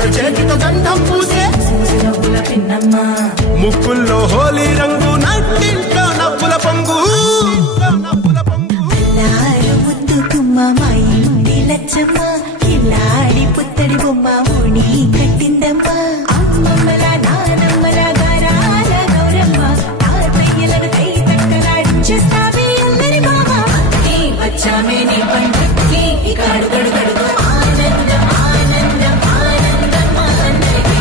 అరచేతితో గంధం పూసే నవ్వుల పిన్నమ్మ, ముక్కుల్లో హోలీ రంగు, నట్టింట్లో నవ్వుల పొంగు. అల్లారు ముద్దు గుమ్మ మా ఇంటి లచ్చమ్మ, కిల్లాడి పుత్తడి బొమ్మ ఓణి కట్టిందమ్మ. అమ్మమ్మల నానమ్మల గారాల గౌరమ్మ, తాతయ్యలను కై తట్టలాడించేస్తావే అల్లరి మామ. వచ్చామే నీ పంటకి ఇక అడుగడు గడుగు ఆనందం ఆనందం ఆనందం అందరికీ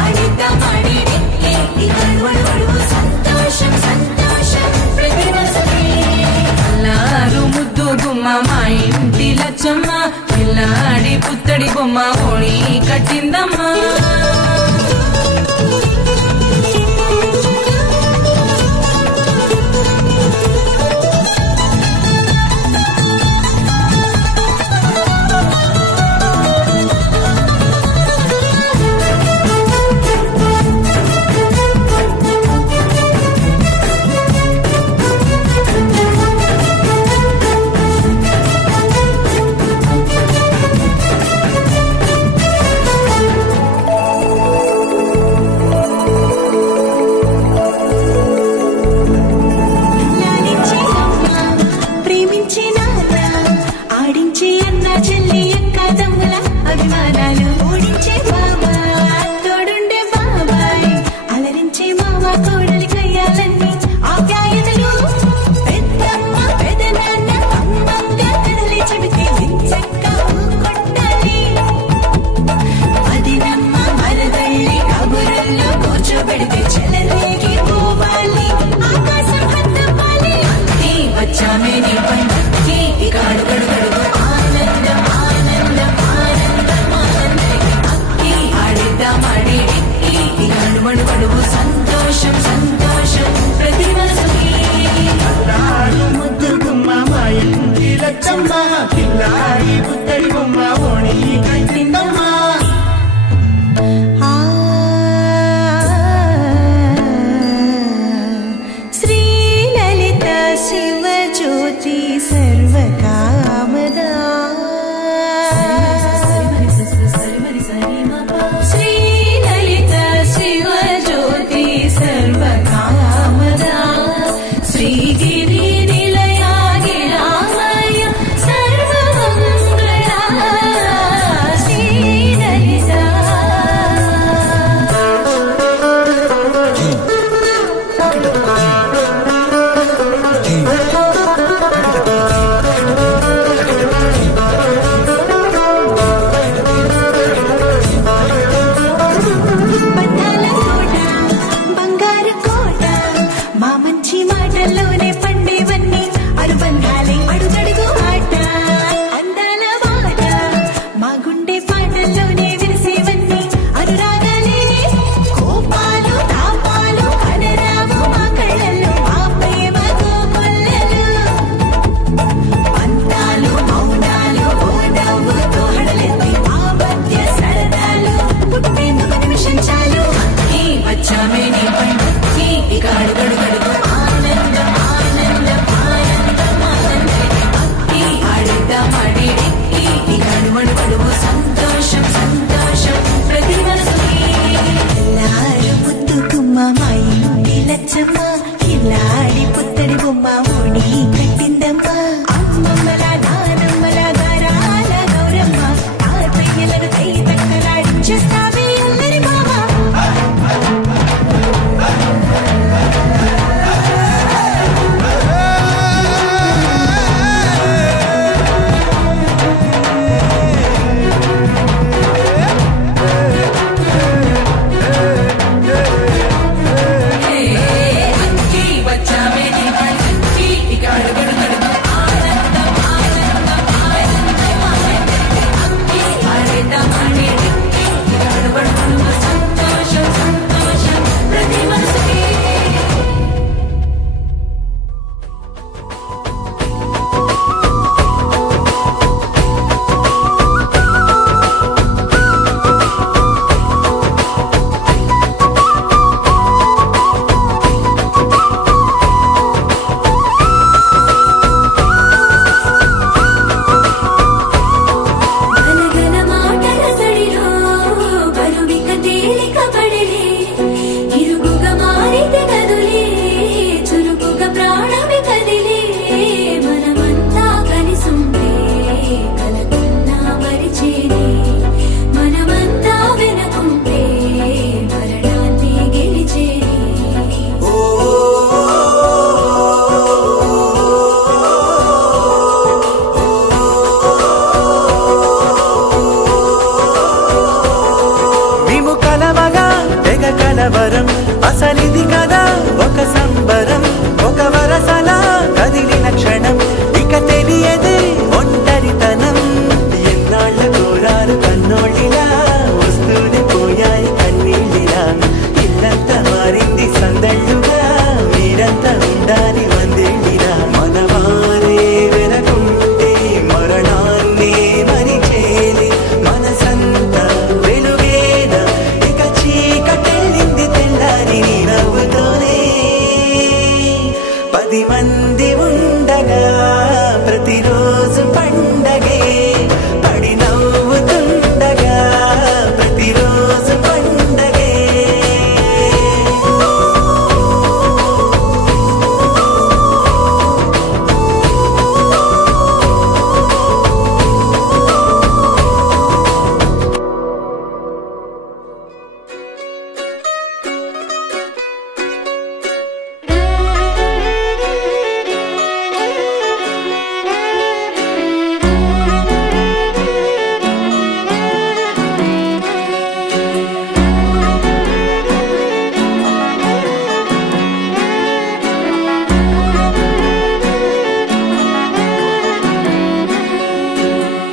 ఆడిద్దాం ఆడిడే ఇక అడుగడు సంతోషం సంతోషం ప్రతి మనసుకి. అల్లారు ముద్దు గుమ్మ మా ఇంటి లచ్చమ్మ, పిల్లాడి పుత్తడి బొమ్మ ఓణి కట్టిందమ్మా. సంతోషం సంతోషం ప్రతి మనసుకి. ముద్దు గుమ్మ మా ఇంటి లచ్చమ్మ, కిల్లాడి పుత్తడి బొమ్మ ఓణి కట్టిందమ్మా. శ్రీలలిత శివజ్యోతి సర్వకామదా, శ్రీలలిత శివజ్యోతి సర్వకామదా, శ్రీగిరి నిలయాగిరామయ సర్వమంగళ, శ్రీలలిత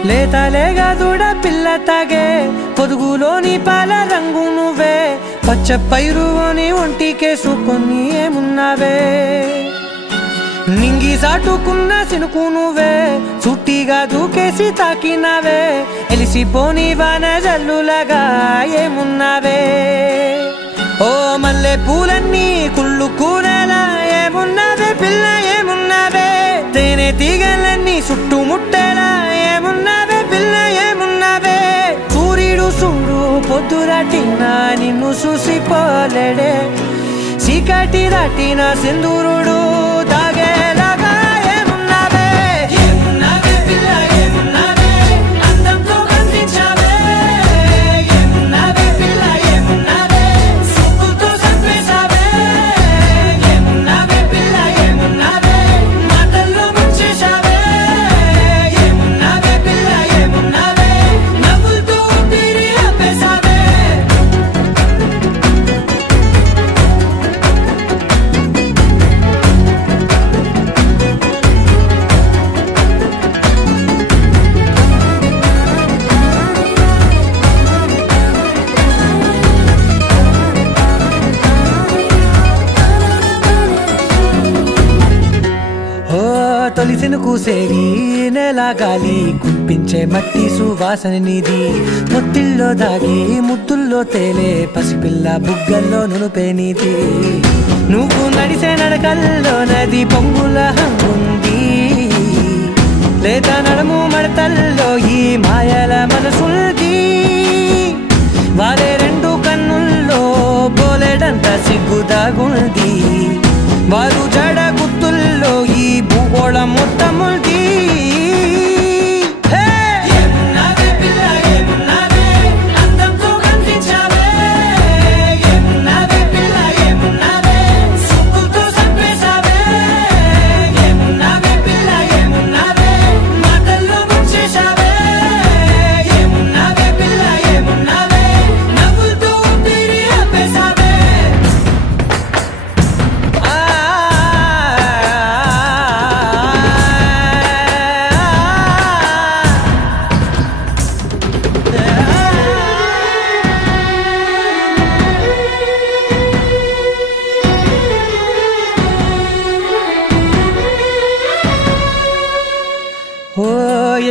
లేతలేగా దూడ పిల్ల తాగే పొదుగులోని పాల రంగు నువ్వే పచ్చ పైరుని ఒంటికేసుకొని ఏమున్నావే నింగి సాటుకున్న సినుకు నువ్వే చుట్టిగా దూకేసి తాకినావే ఎలిసిపోని వాన జల్లులగా ఏమున్నావే ఓ మల్లె పూలన్నీ కుళ్ళు కూరలా ఏమున్నావే పిల్ల ఏమున్నావే తేనె తీగలన్నీ చుట్టుముట్టేలా ఏమున్నావే పిల్ల ఏమున్నావే సూర్యుడు చూడు పొద్దురాటిన నిన్ను చూసిపోలేడే చీకటి దాటిన సింధూరుడు తాగేలాగా ఏమున్నావే ఏమున్నావే పిల్ల ఏమున్నావే అందంతో కనిపించావే ఏమున్నావే పిల్ల ఏమున్నావే సిగ్గుతో చంపేశావే ఏమున్నావే పిల్ల ఏమున్నావే మాటల్లో ముంచేశావే ఏమున్నావే పిల్ల ఏమున్నావే నవ్వులతో ఊపిరి ఆపేశావే తొలిసిన కూసేరి నెల గాలి కుప్పించే మట్టి సువాసన నీది ముత్తిల్లో దాగి ముద్దుల్లో తేలే పసిపిల్ల బుగ్గల్లో నునుపే నీది నువ్వు నడిసే నడకల్లో నది పొంగుల హంగుంది లేత నడుము మడతల్లో ఈ మాయల మనసుంది వారే రెండు కన్నుల్లో బోలెడంత సిగ్గుదాగుంది వారు జడ గుత్తుల్లో ఈ భూగోళం మొత్తముంది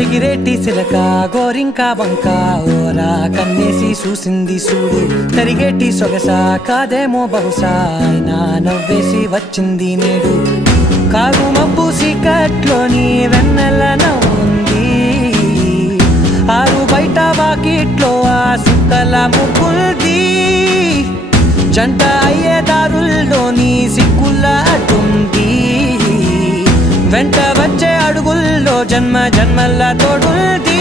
ఎగిరేటి సిలక గోరింక వంక ఓరా కన్నేసి చూసింది చూడు తరిగేటి సొగస కాదేమో బహుశా అయినా నవ్వేసి వచ్చింది నేడు కారు మబ్బు సీకట్లోని వెన్నెల నవ్వుంది ఆరు బయట వాకిట్లో ఆ సుక్కల ముగ్గుల్ది జంట అయ్యే దారుల్లోని సిగ్గుల అడ్డుంది వెంట వచ్చే అడుగుల్లో జన్మ జన్మల తోడుంది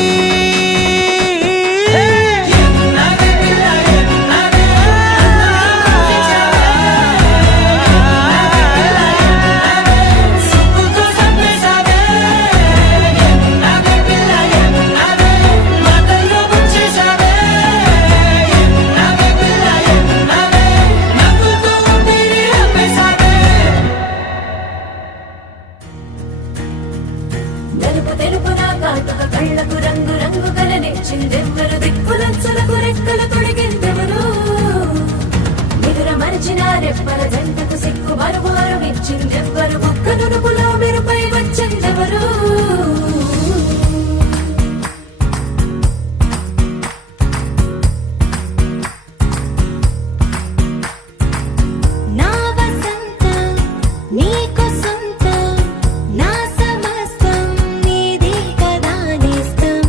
కళ్ళకు రంగు రంగు కలనిచ్చిందెవ్వరు దిక్కులచ్చులకు రెక్కలు తొడిగిందెవరు నిదుర మరిచిన రెప్పల జంటకు సిగ్గు మరువారం ఇచ్చిందెవ్వరు ఒక్క నునుపులో మెరుపై వచ్చిందెవరు నీకు సొంతం నా సమస్తం నీదే కదా నేస్తం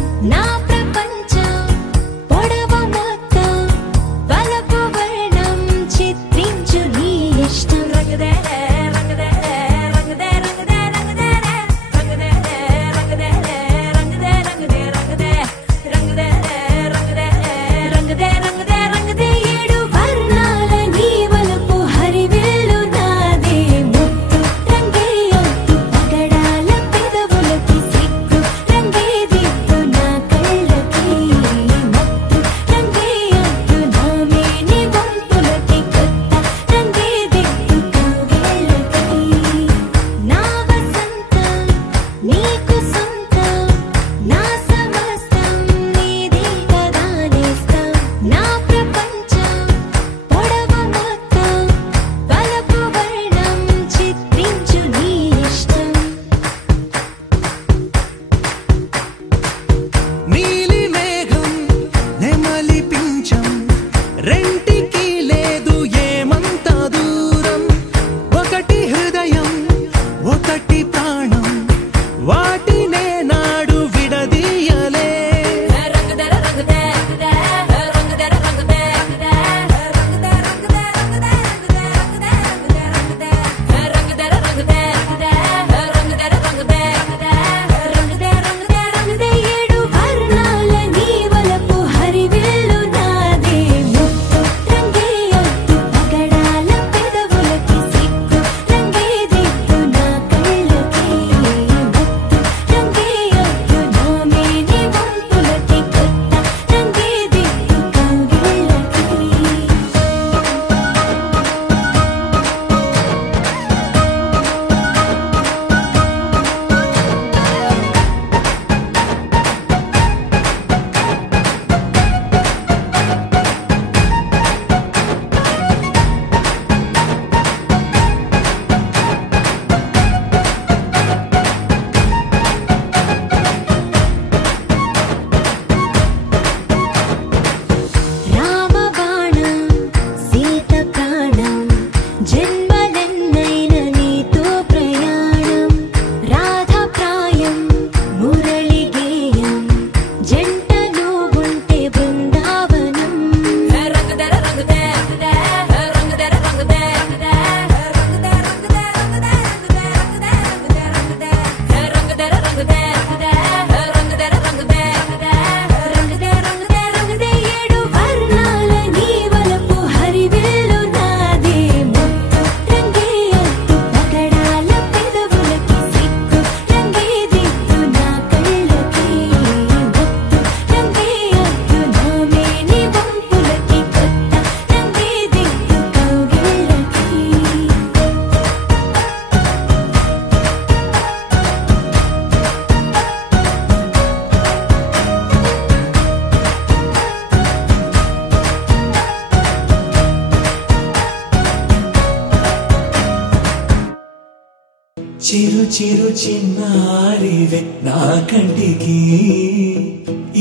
చిరు చిరు చిన్నారివే నా కంటికి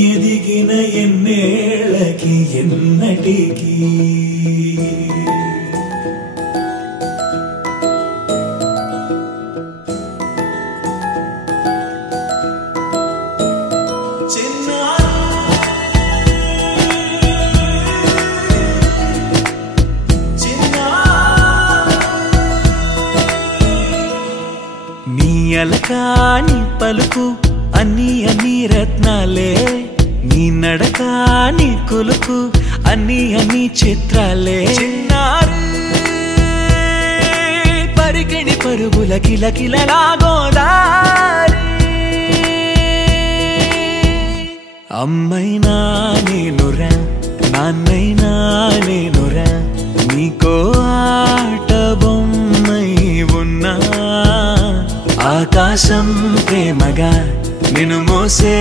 ఎదిగిన ఎన్నేళ్ళకి ఎన్నటికి అలకాని పలుకు అన్ని అన్ని రత్నాలే నీ నడకాని కులుకు అన్ని అన్ని చిత్రాలే చిన్నారు పరికిణి పరుగుల కిలకిలలాగోదారి అమ్మైనా నేనురా నాన్నైనా నేనురా నీకో ఆట బొమ్మై ఉన్నా ఆకాశం ప్రేమగా నిన్ను మోసే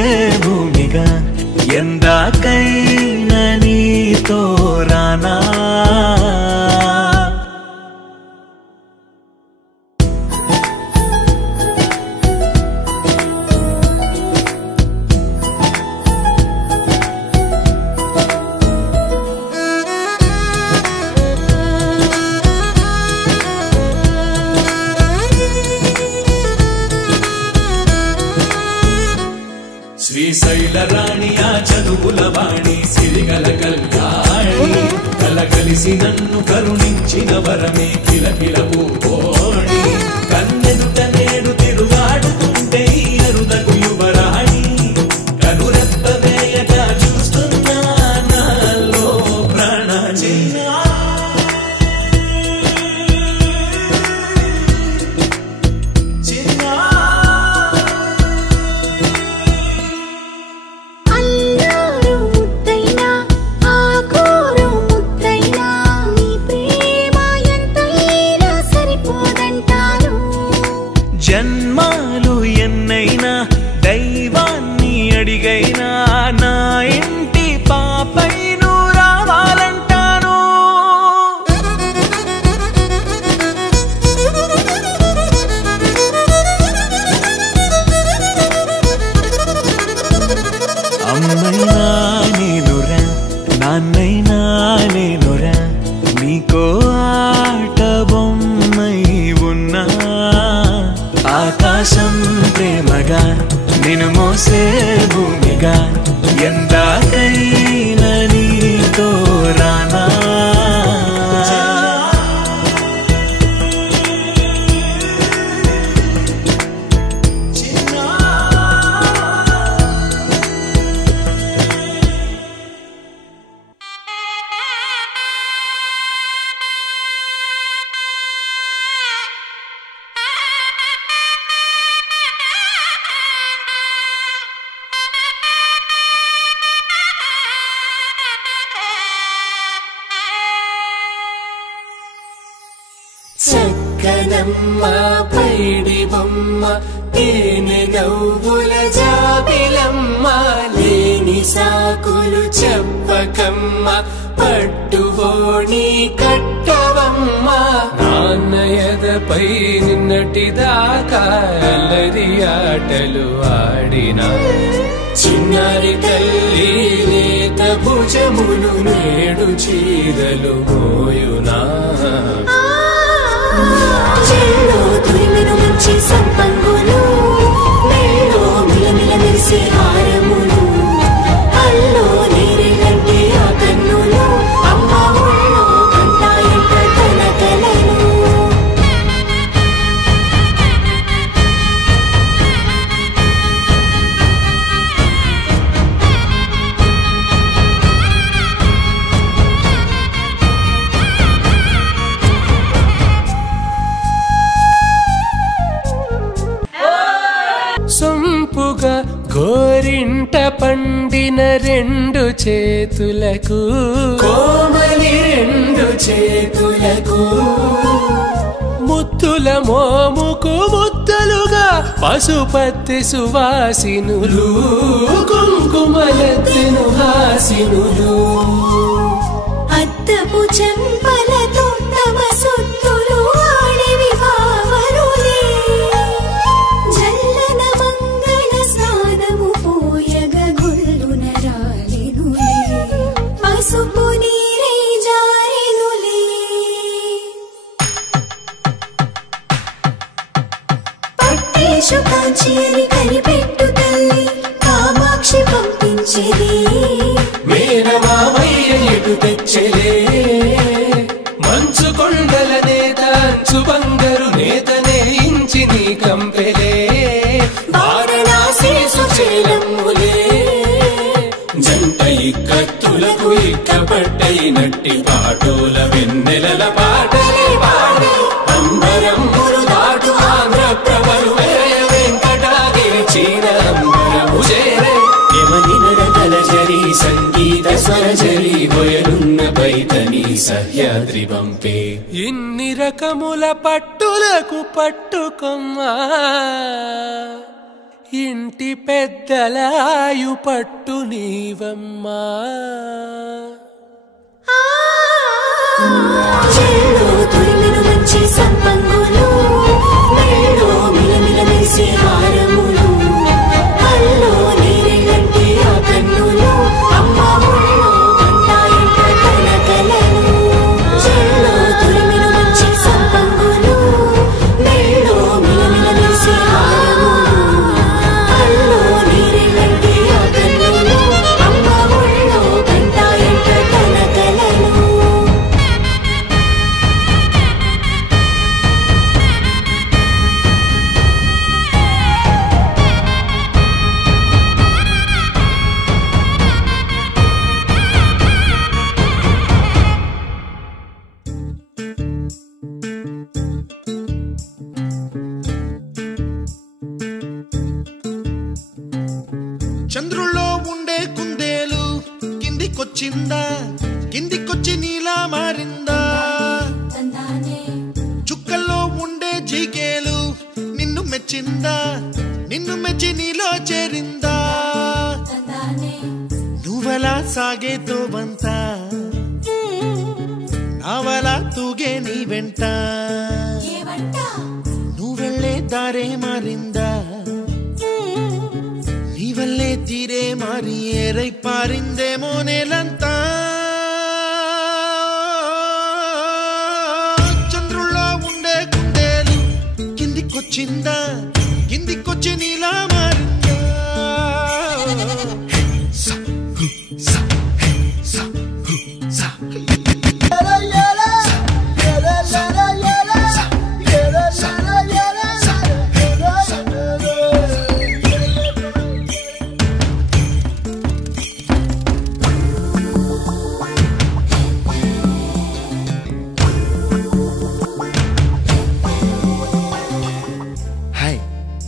భూమిగా ఎందాకైనా నీతో రానా శ్రీశైల రాణియా చదువుల వాణి సిరిగల కళ్యాణి కలగలిసి నన్ను కరుణించిన వరమే కిలకిల పూకోణి కన్నెదుట నేడు తిరుగాడుతుంటే అరుదకు యువరాణి కనురెప్ప వేయగా చూస్తున్నా నాలో ప్రాణ జన్మాలు ఎన్నైనా దైవాన్ని అడిగైనా నా ఇంటి పాపైను రావాలంటాను అమ్మైనా నేనురా నాన్నైనా నేనురా నీకో ఆట బొమ్మై ఉన్నా ఆకాశం ప్రేమగా నిన్ను మోసే భూమిగా ఎందాకైనా నీతో రానా చక్కనమ్మ పైడి బొమ్మ తేనె నవ్వుల జాబిలమ్మ లేని సాకులు చెప్పకమ్మ పట్టువోణి కట్టవమ్మ నాన్నయదపై నిన్నటిదాకా అల్లరి ఆటలు ఆడినా చిన్నారి తల్లి లేత భుజములు నేడు చీరలు మోయునా చెల్లో తురిమెను మంచి సంపంగులు మెల్లో మిలమిల మెరిసే హారములు అల్లో నీరెళ్ళంటే ఆ కన్నులు అమ్మ ఒళ్ళో కంటాయంట తన కలలు సొంపుగా గోరింట పండిన రెండు చేతులకు కోమలి రెండు చేతులకు ముద్దుల మోముకు ముద్దలుగా పశుపతి సువాసినులు కుంకుమలెత్తెను హాసినులు అద్దపు చెంపలతో తమ సుత్తులు ఆడివి బావరులే వచ్చేది మేనమామయ్య ఎటు తెచ్చలే మంచు కొండల నేత అంచు బంగారు నేతనే ఇంచి నీ కంపెలే వారణాసి సుచేలమ్ములే జంట ఇక్కత్తులకు ఇక్కపట్టయినట్టి పాటోల వెన్నెలల పాటలే పాడే అంబరమ్ములు దాటు ఆంధ్ర ప్రభలు వెంకటాగిరి చీన అంబరము చేరే యమని నడకల జరి సంగీత స్వరజరి హొయలున్న పైతని సహ్యాద్రి పంపే ఇన్ని రకముల పట్టులకు పట్టుకొమ్మా ఇంటి పెద్దలాయు పట్టు నీవమ్మా చెల్లో తురిమిను మంచి సంపంగులు మెళ్ళో మిలమిల మెరిసే హారములు కల్లో నీరెళ్ళంటే ఆ కన్నులు అమ్మ ఒళ్ళో గంటాయంట కలకలను చెల్లో తురిమిను మంచి సంపంగులు మెళ్ళో మిలమిల మెరిసే హారములు కల్లో నీరెళ్ళంటే ఆ కన్నులు అమ్మ ఒళ్ళో గంటాయంట కలకలను చంద్రుల్లో ఉండే కుందేలు కిందికొచ్చిందా కిందికొచ్చి నీలా మారిందా చుక్కల్లో ఉండే జీకేలు నిన్ను మెచ్చిందా నిన్ను మెచ్చి నీలో చేరిందా నువ్వలా సాగేతో బంత నావలా తూగే నీ వెంట నువ్వెళ్ళే దారే మారిందా నీవల్లే తీరే మారి ఏరై పారిందేమో నేలంతా చంద్రుల్లో ఉండే కుందేలు కిందికొచ్చిందా కిందికొచ్చి నీలా మారిందా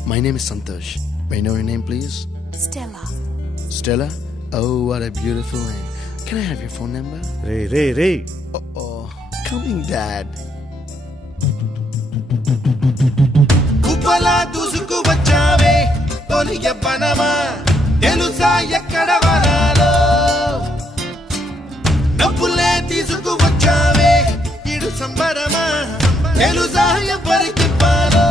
My name is Santosh. May I know your name, please? Stella. Stella? Oh, what a beautiful name. Can I have your phone number? Ray Oh, coming, Dad. కుప్పలా దూసుకు వచ్చావే తొలి యవ్వనమా తెలుసా ఎక్కడ వనాలో నవ్వులే తీసుకు వచ్చావే ఇడు సంబరమా తెలుసా ఎవరికి పాలో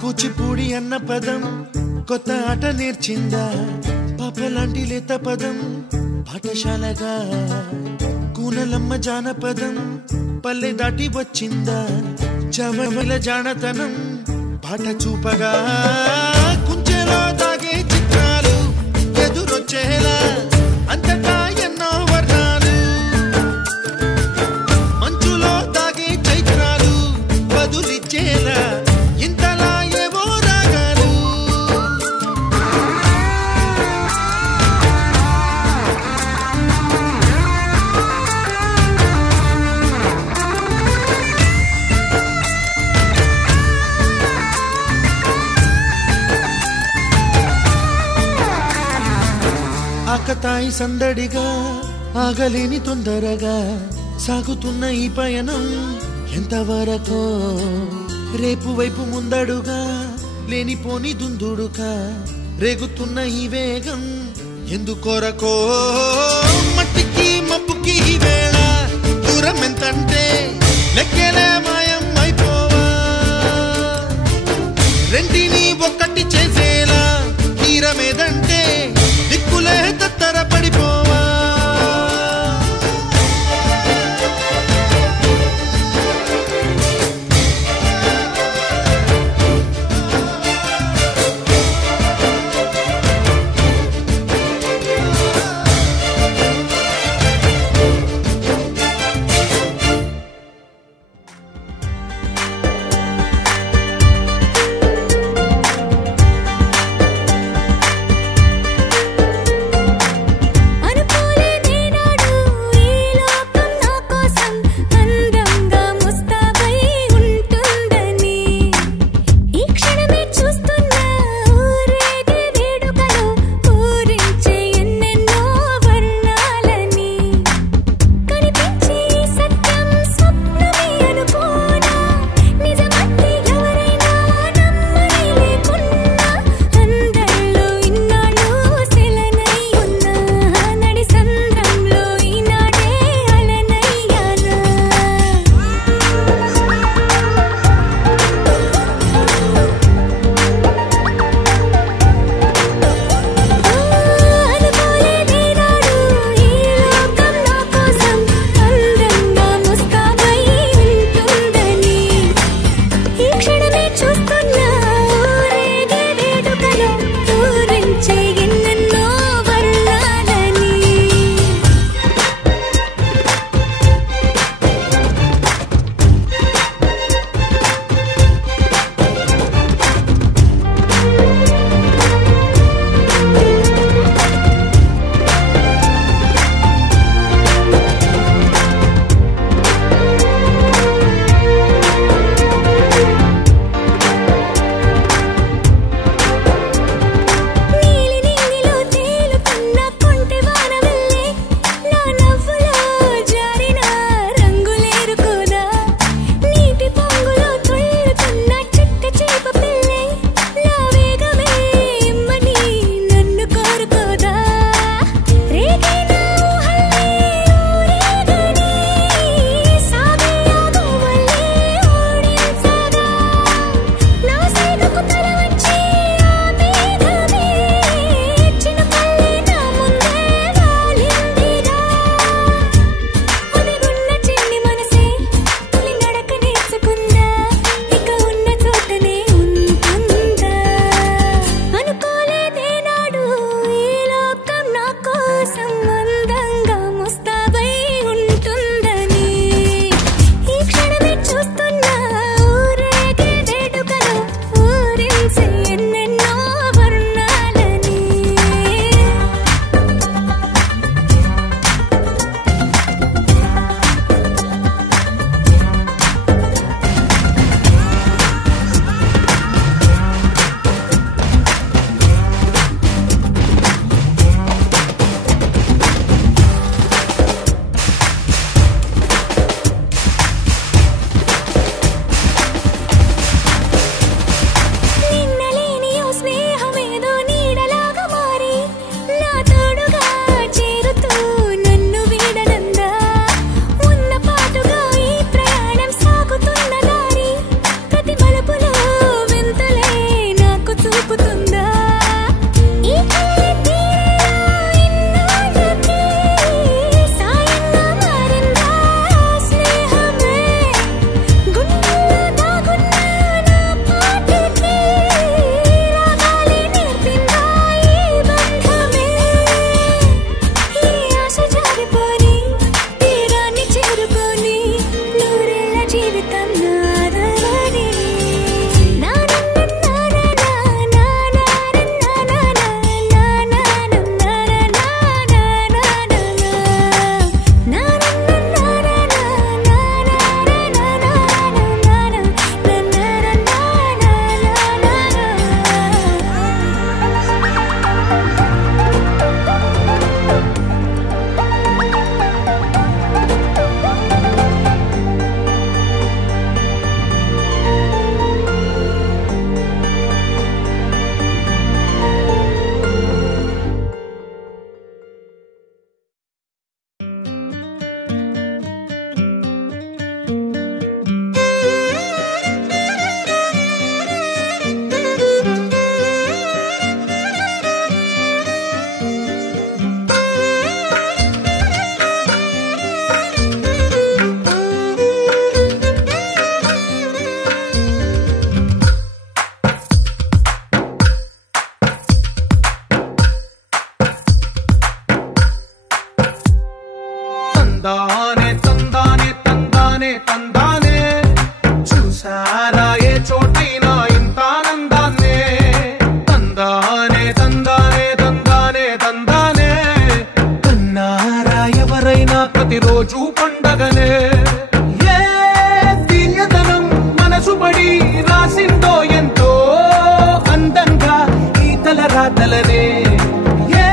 కూచిపూడి అన్న పదం కొత్త ఆట నేర్చిందా పాపలాంటి లేత పదం పాఠశాలగా కూనలమ్మ జానపదం పల్లె దాటి వచ్చిందా చవమల జానతనం పాట చూపగా కుంచెలో దాగే చిత్రాలు ఎదురొచ్చేలా అంతటా ఎన్నో వర్ణాలు మంచులో దాగే చైత్రాలు బదులిచ్చేలా ఇంతలా ఏవో రాగాలు ఆకతాయి సందడిగా ఆగలేని తొందరగా సాగుతున్న ఈ పయనం ఎంతవరకో రేపు వైపు ముందడుగా లేనిపోని దుందుడుగా రేగుతున్న ఈ వేగం ఎందుకొరకో మట్టికి మబ్బుకి ఈ వేళ దూరం ఎంతంటే లెక్కలే మాయం అయిపోవా రెంటిని ఒక్కటి చేసేలా తీరమేదంటే దిక్కులే తత్తర పడిపోవా తందానే తందానే తందానే తందానే చూసారా ఏ చోటైనా ఇంత ఆనందాన్నే తందానే తందానే తందానే తందానే కన్నారా ఎవరైనా ప్రతిరోజు పండగనే ఏ తీయదనం మనసు పడి రాసిందో ఎంతో అందంగా ఈ తలరాతలనే ఏ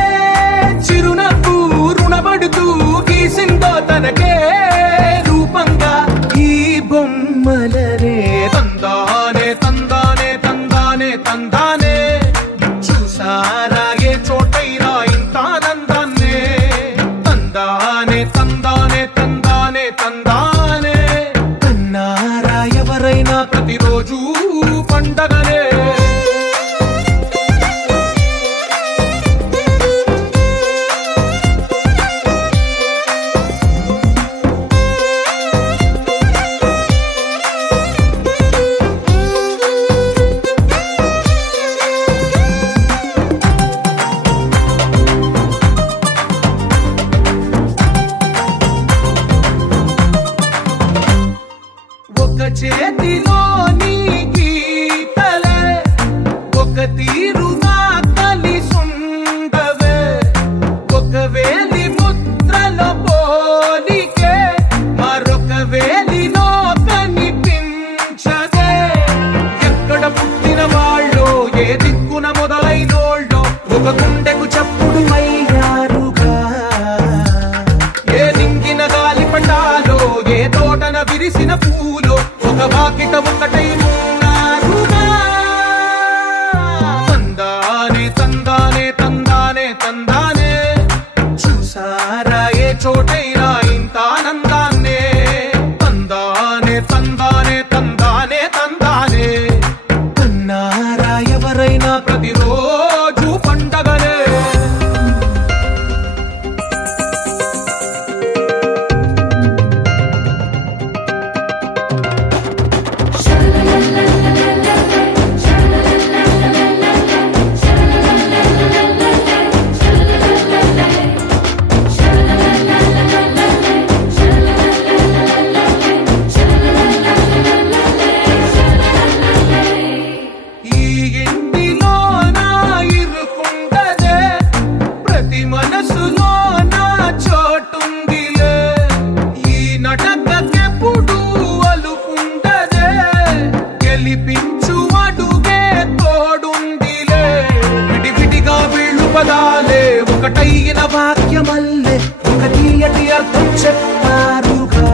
చిరునవ్వు రుణపడుతూ గీసిందో తనకే రూపంగా ఈ బొమ్మలనే తందానే తందానే తందానే తందానే చూసారా ఏ చోటైనా ఇంత ఆనందాన్నే తందానే తందానే తందానే తందానే కన్నారా ఎవరైనా ప్రతిరోజు పండగనే ఒక చేతిలో నీ గీతలే ఒక తీరుగా కలిసుండవే ఒక వేలి ముద్రలో పోలికే మరొక వేలిలో కనిపించదే ఎక్కడ పుట్టిన వాళ్ళో ఏ దిక్కున మొదలైనోళ్ళో ఒక గుండెకు చప్పుడు అయ్యారుగా ఏ దింగిన గాలి పటాలో ఏ తోటన విరిసిన పూలో ఒక వాకిట ఒకటై ఉన్నారుగా తందానే తందానే తందానే తందానే చూసారా ఏ చోటైనా ఇంత ఆనందాన్నే తందానే తందానే తందానే తందానే కన్నారా ఎవరైనా ప్రతిరోజు పండగనే ఈ ఇంటిలో నా ఇరుకుండదే ప్రతి మనసులో నా చోటుందిలే ఈ నటకెప్పుడు అలుకుండదే గెలిపించు అడుగే తోడుందిలే విడివిడిగా వీళ్ళు పదాలే ఒకటైన వాక్యమల్లే ఒక తీయటి అర్థం చెప్పారుగా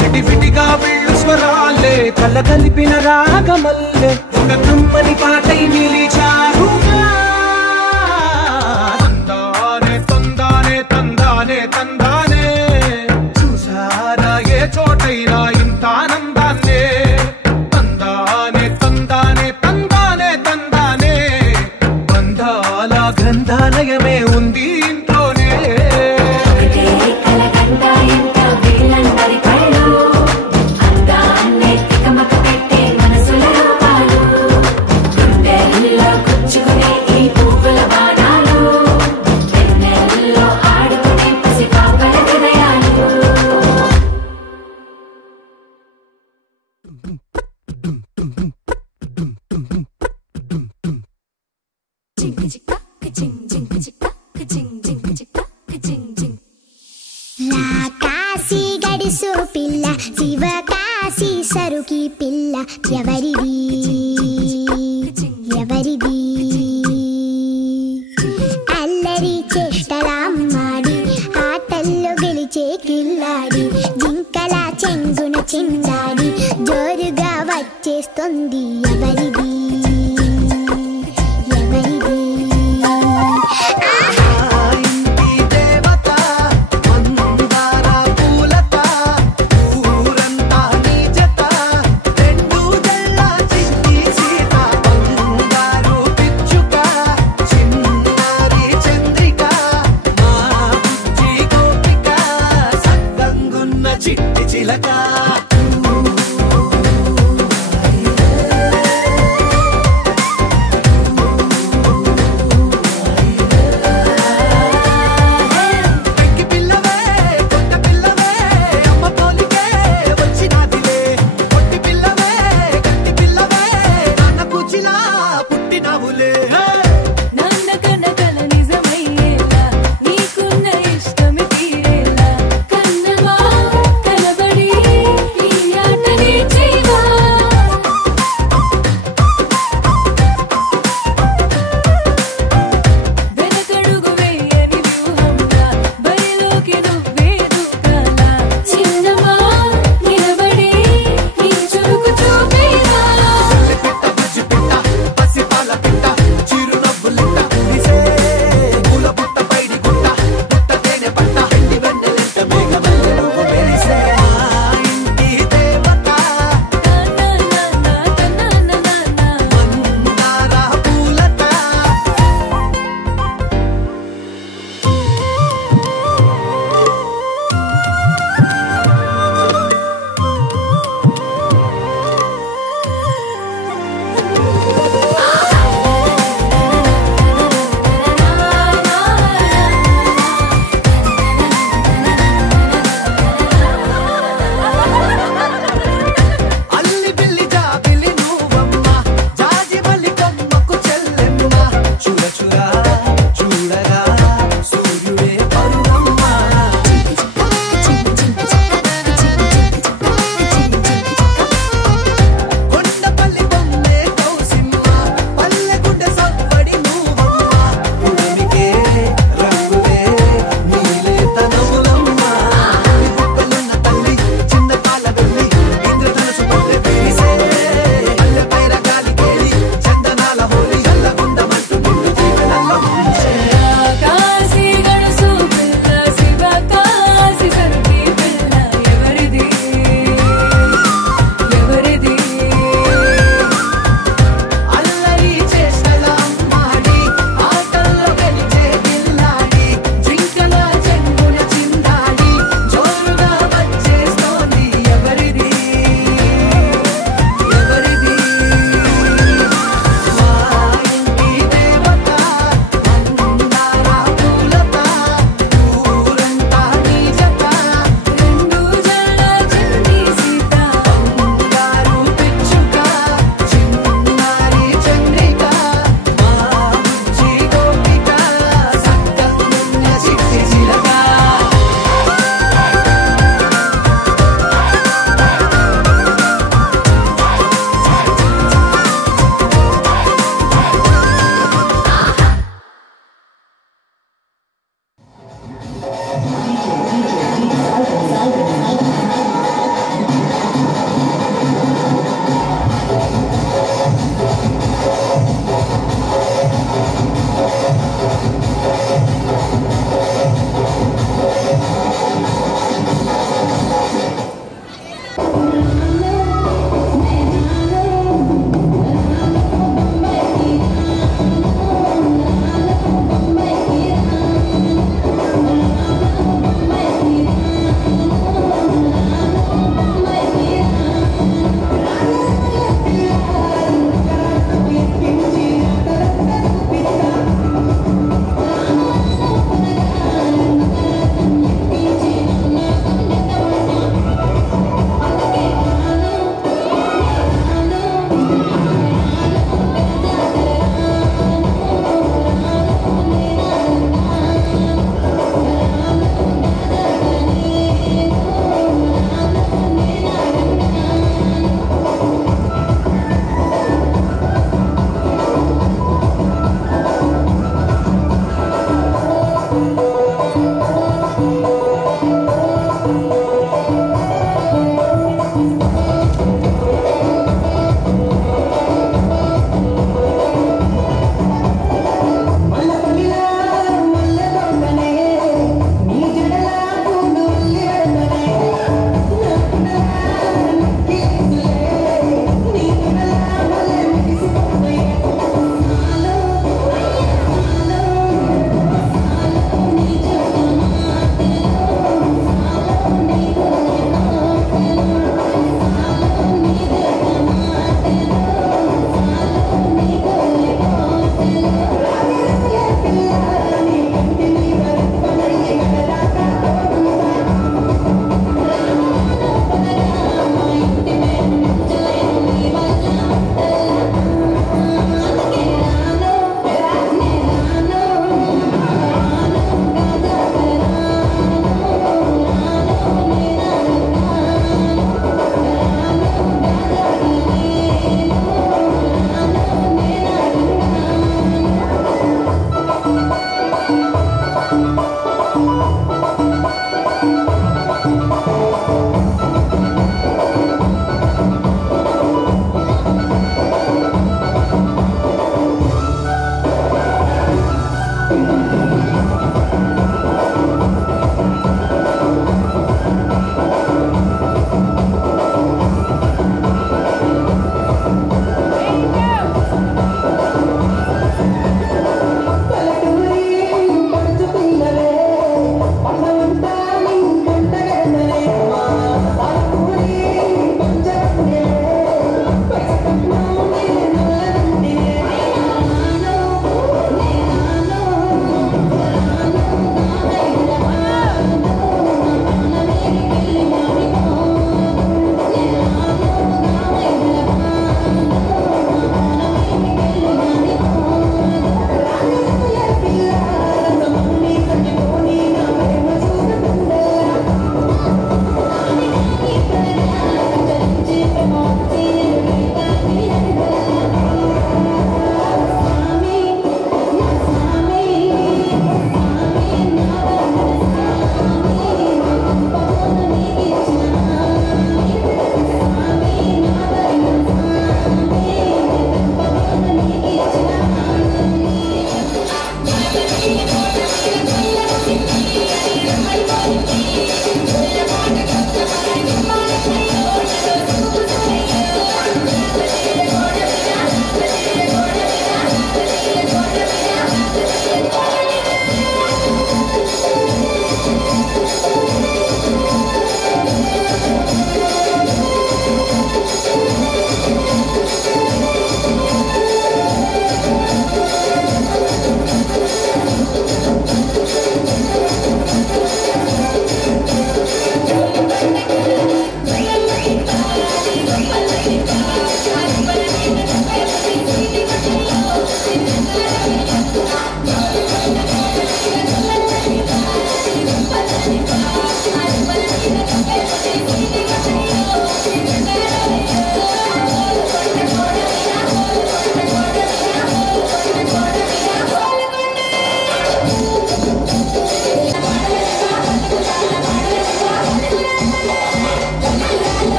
విడివిడిగా వీళ్ళు స్వరాలే కళ్ళ కలిపిన రాగమల్లే ఒక కమ్మని పాటై నిలిచారుగా తందానే తందానే తందానే తందానే చూసారా ఏ చోటైనా ఇంత ఆనందాన్నే తందానే తందానే తందానే తందానే బంధాల గ్రంథాలయమే ఉంది ఇంట్లోనే ఒకటే కలగంట ఎంత వీళ్ళందరి కళ్ళు అందాన్నే తికమక పెట్టే మనసుల రూపాలు గుండెల్లో గుచ్చుకునే ఈ పువ్వుల బాణాలు వెన్నెల్లో ఆడుకునే పసిపాపల హృదయాలు కాశీ గడిసు పిల్ల శివ కాశీ సరుకి పిల్ల ఎవరిది ఎవరిది అల్లరి చేష్టలామ్మాడి ఆటల్లో గెలిచే కిల్లాడి జింకల చెంగున చిందాడి జోరుగా వచ్చేస్తుంది ఎవరిది ఎవరిది చిట్టి చిలక పెంకి పిల్లవే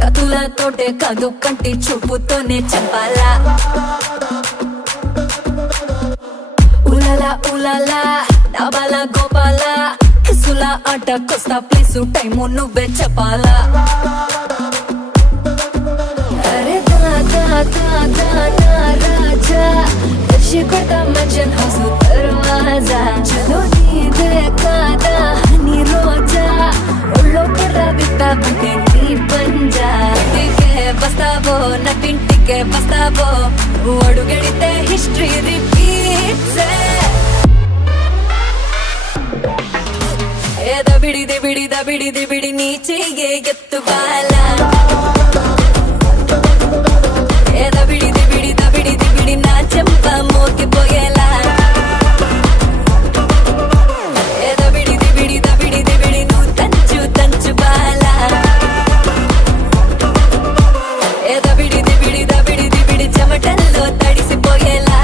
కతులతోటే కాదు కంటి చూపుతోనే చంపాలా ఉలాలా ఉలాలా డాబాల గోపాల కిసుల ఆట కొస్తా ప్లీసు టైము నువ్వే చెప్పాలా అరే దాదా దాదా రాజా దర్శి కొడతా మంచన్ హౌస్ దర్వాజా చలో నీదే కాదా హనీ రోజా ఒళ్ళో పడ్డా విత్తా బిడ్డే నీ పంజా ఇంటికే బస్తావో నటింటికే బస్తావో అడుగెడితే హిస్టరీ రిపీట్స్ ఏ దబిడి దిబిడి దబిడి దిబిడి నీ చెయ్యే ఎత్తుబాలా ఏ దబిడి దిబిడి దబిడి దిబిడి నా చెంప మోగిపోయేలా ఏ దబిడి దిబిడి దబిడి దిబిడి నువ్వు తంచు తంచు బాలా ఏ దబిడి దిబిడి దబిడి దిబిడి చెమటల్లో తడిసిపోయేలా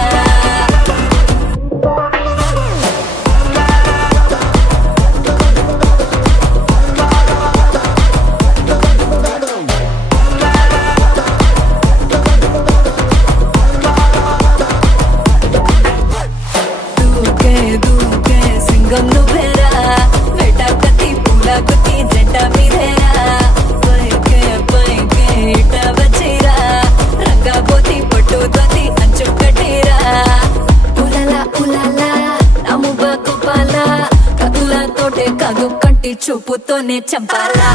కాదు కంటి చూపుతోనే చంపాలా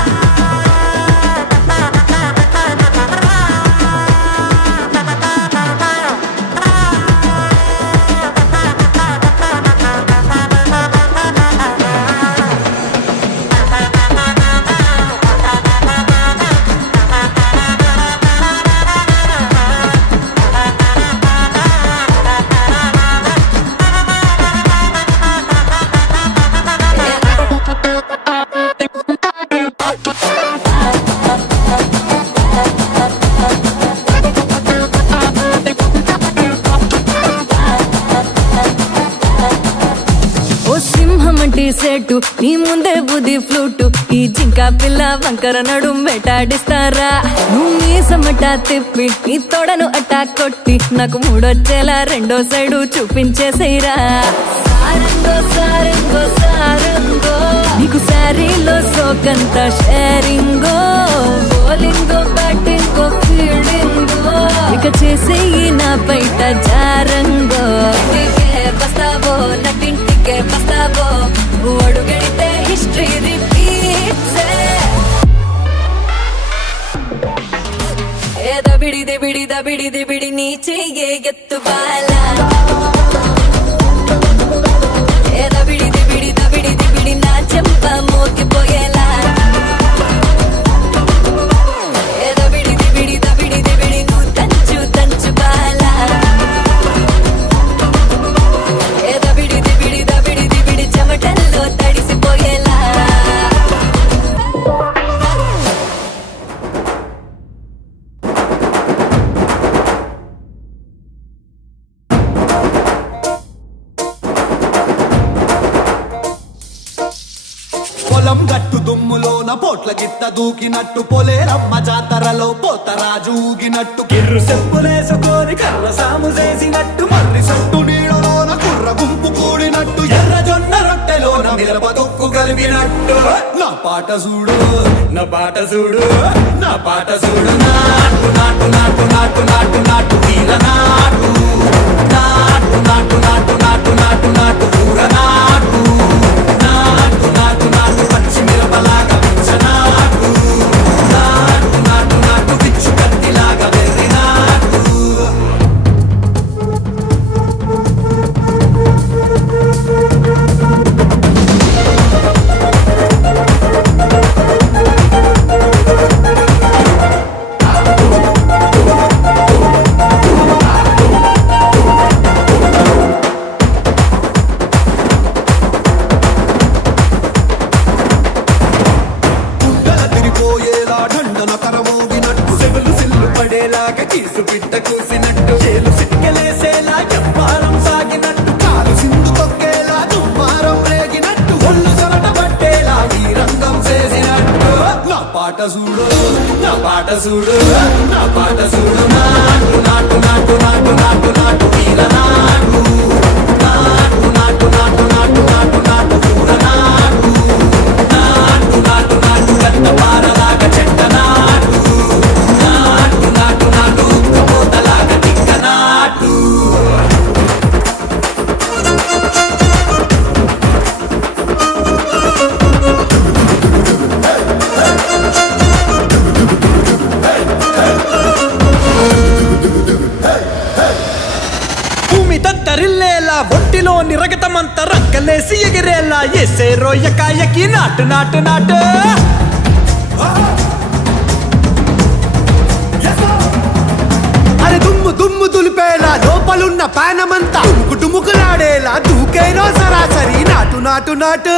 సెట్టు నీ ముందే బుద్ధి ఫ్లూటు ఈ జింక పిల్ల వంకర నడుం వేటాడిస్తారా నువ్వు మీసమట తిప్పి నీ తోడను అట్టా కొట్టి నాకు మూడొచ్చేలా రెండో సైడు చూపించేసేరా సారంగో సారంగో సారంగో నీకు శారీలో సోకంత షేరింగో బౌలింగో బ్యాటింగో ఫీల్డింగో ఇక చేసేయి నా బయట జారంగో బస్తావో నటింటికే బస్తావో అడుగెడితే హిస్టరీ రిపీట్స్ ఏ దబిడి దిబిడి దబిడి దిబిడి నీ చెయ్యే ఎత్తుబాలా ఏ దబిడి దిబిడి దబిడి దిబిడి నా చెంప మోగిపోయేలా ఏ దబిడి దిబిడి దబిడి దిబిడి నువ్వు తంచు తంచు బాలా ఏ దబిడి పొలం గట్టు దుమ్ములోన పోట్ల గిత్త దూకినట్టు పొలేరమ్మ జాతరలో పోతరాజు ఊగినట్టు కిర్రు చెప్పులేసుకొని కర్ర సాము చేసినట్టు మర్రి సొట్టు నీడలోన కుర్ర గుంపు కూడినట్టు ఎర్ర జొన్న రొట్టెలోన మిరప దొక్కు కలిపినట్టు నా పాట చూడు నా పాట చూడు నా పాట చూడు నాటు నాటు నాటు నాటు నాటు నాటు తీర నాటు నాటు నాటు నాటు నాటు నాటు నాటు కూర నాటు నాటు నాటు నాటు పచ్చి మిరపలాగా పిచ్చ నాటు నాటు నాటు నాటు పిచ్చు కత్తిలాగా వెర్రి నాటు కీసు పిట్ట కూసినట్టు చేలు సిక్కలేసేలా చెప్పారం సాగినట్టు కాలు సింధు తొక్కేలా దుమ్మారం రేగినట్టు ఒళ్ళు సొరట పట్టేలా ఈ రంగం చేసినట్టు నా పాట చూడు నా పాట చూడు నా పాట చూడు నాటు నాటు నాటు నాటు నాటు నాటు తీర నాటు నాటు నాటు నాటు నాటు నాటు నాటు కూర నాటు నాటు నాటు నాటు గంట పారలాగా చెట్ట నాటు నాటు నాటు నాటు కబోతలాగా టిక్క నాటు భూమి తత్తరిల్లేలా ఒంటిలోని రగతమంతా రక్కలేసి ఎగిరేలా ఎసే రోయకాయకి నాటు నాటు నాటు అరే దుమ్ము దుమ్ము దులిపేలా లోపలున్న పానమంతా డుముకులాడేలా దూకేనో సరాసరి నాటు నాటు నాటు